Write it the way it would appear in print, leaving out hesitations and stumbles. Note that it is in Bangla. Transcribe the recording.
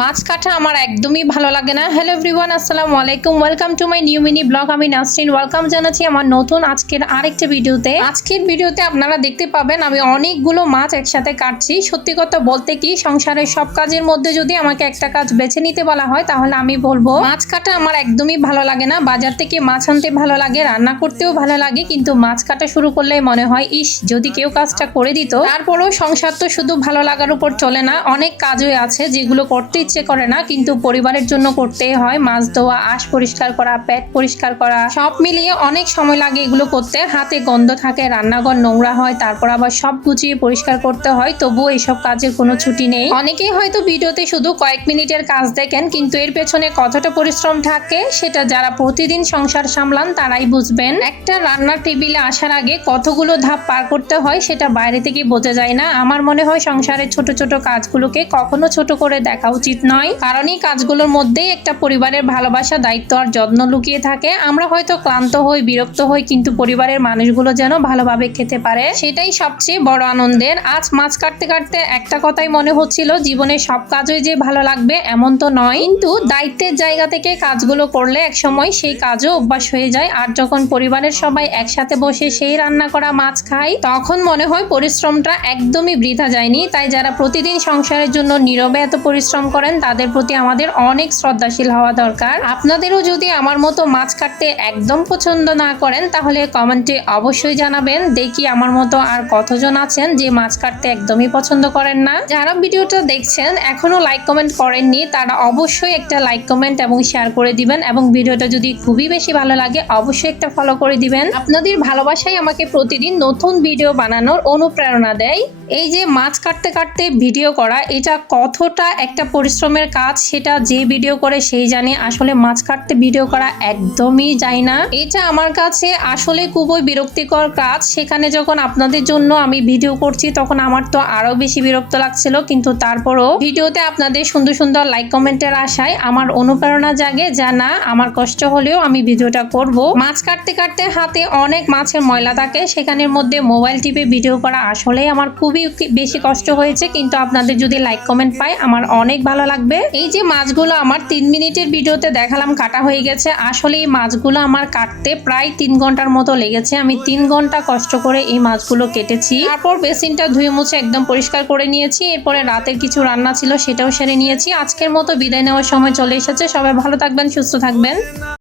মাছ কাটা আমার একদমই ভালো লাগে না। হ্যালো এভরিওয়ান, আসসালামু আলাইকুম, welcome to my new mini blog. আমি নাসরিন ওয়েলকাম জানাচ্ছি আমার নতুন আজকের আরেকটা ভিডিওতে। আজকের ভিডিওতে আপনারা দেখতে পাবেন আমি অনেকগুলো মাছ একসাথে কাটছি। সত্যি কথা বলতে কি, সংসারের সব কাজের মধ্যে যদি আমাকে একটা কাজ বেছে নিতে বলা হয় তাহলে আমি বলবো মাছ কাটা আমার একদমই ভালো লাগে না। বাজার থেকে মাছ আনতে ভালো লাগে, রান্না করতেও ভালো লাগে, কিন্তু মাছ কাটা শুরু করলে মনে হয় ইস যদি কেউ কাজটা করে দিত। তারপরেও সংসার তো শুধু ভালো লাগার উপর চলে না, অনেক কাজই আছে যেগুলো করতে ইচ্ছে করে না কিন্তু পরিবারের জন্য করতেই হয়। মাছ ধোয়া, আঁশ পরিষ্কার করা, পেট পরিষ্কার করা, সব মিলিয়ে অনেক সময় লাগে এগুলো করতে। হাতে গন্ধ থাকে, রান্নাঘর নোংরা হয়, তারপর আবার সব গুছিয়ে পরিষ্কার করতে হয়। তবুও এইসব কাজের কোনো ছুটি নেই। অনেকেই হয়তো ভিডিওতে শুধু কয়েক মিনিটের কাজ দেখেন, কিন্তু এর পেছনে কতটা পরিশ্রম থাকে সেটা যারা প্রতিদিন সংসার সামলান তারাই বুঝবেন। একটা রান্নার টেবিলে আসার আগে কতগুলো ধাপ পার করতে হয় সেটা বাইরে থেকে বোঝা যায় না। আমার মনে হয় সংসারের ছোট ছোট কাজগুলোকে কখনো ছোট করে দেখা উচিত নয়, কারণ এই কাজগুলোর মধ্যেই একটা পরিবারের ভালোবাসা, দায়িত্ব আর যত্ন লুকিয়ে থাকে। আমরা হয়তো ক্লান্ত হই, বিরক্ত হই, কিন্তু পরিবারের মানুষগুলো যেন ভালোভাবে খেতে পারে সেটাই সবচেয়ে বড় আনন্দের। আজ মাছ কাটতে কাটতে একটা কথাই মনে হচ্ছিল, জীবনের সব কাজই যে ভালো লাগবে এমন তো নয়, কিন্তু দায়িত্বের জায়গা থেকে কাজগুলো করলে একসময় সেই কাজও অভ্যাস হয়ে যায়। আর যখন পরিবারের সবাই একসাথে বসে সেই রান্না করা মাছ খায় তখন মনে হয় পরিশ্রমটা একদমই বৃথা যায়নি। তাই যারা প্রতিদিন সংসারের জন্য নীরবে এত পরিশ্রম করেন তাদের প্রতি আমাদের অনেক শ্রদ্ধাশীল হওয়া দরকার। আপনাদেরও যদি আমার মতো মাছ কাটতে একদম পছন্দ না করেন তাহলে কমেন্টে অবশ্যই জানাবেন, দেখি আমার মতো আর কতজন আছেন যে মাছ কাটতে একদমই পছন্দ করেন না। যারা ভিডিওটা দেখছেন এখনো লাইক কমেন্ট করেননি তারা অবশ্যই একটা লাইক কমেন্ট এবং শেয়ার করে দিবেন, এবং ভিডিওটা যদি খুবই বেশি ভালো লাগে অবশ্যই একটা ফলো করে দিবেন। আপনাদের ভালোবাসাই আমাকে প্রতিদিন নতুন ভিডিও বানানোর অনুপ্রেরণা দেয়। এই যে মাছ কাটতে কাটতে ভিডিও করা, এটা কতটা একটা পরিশ্রমের কাজ সেটা যে ভিডিও করে সেই জানে। আসলে মাছ কাটতে ভিডিও করা একদমই যায় না, এটা আমার কাছে আসলে খুবই বিরক্তিকর কাজ। সেখানে যখন আপনাদের জন্য আমি ভিডিও করছি তখন আমার তো আরো বেশি বিরক্ত লাগছিল, কিন্তু তারপরও ভিডিওতে আপনাদের সুন্দর সুন্দর লাইক কমেন্টের আশায় আমার অনুপ্রেরণা জাগে, যা না আমার কষ্ট হলেও আমি ভিডিওটা করব। মাছ কাটতে কাটতে হাতে অনেক মাছের ময়লা থাকে, সেখানের মধ্যে মোবাইল টিপে ভিডিও করা আসলেই আমার খুবই বেশি কষ্ট হয়েছে, কিন্তু আপনাদের যদি লাইক কমেন্ট পাই আমার অনেক ভালো লাগবে। এই যে মাছগুলো আমার 3 মিনিটের ভিডিওতে দেখালাম কাটা হয়ে গেছে, আসলে এই মাছগুলো আমার কাটতে প্রায় 3 ঘন্টার মতো লেগেছে। আমি 3 ঘন্টা কষ্ট করে এই মাছগুলো কেটেছি। তারপর বেসিনটা ধুয়ে মুছে একদম পরিষ্কার করে নিয়েছি। এরপরে রাতের কিছু রান্না ছিল সেটাও সেরে নিয়েছি। আজকের মতো বিদায় নেওয়ার সময় চলে এসেছে। সবাই ভালো থাকবেন, সুস্থ থাকবেন।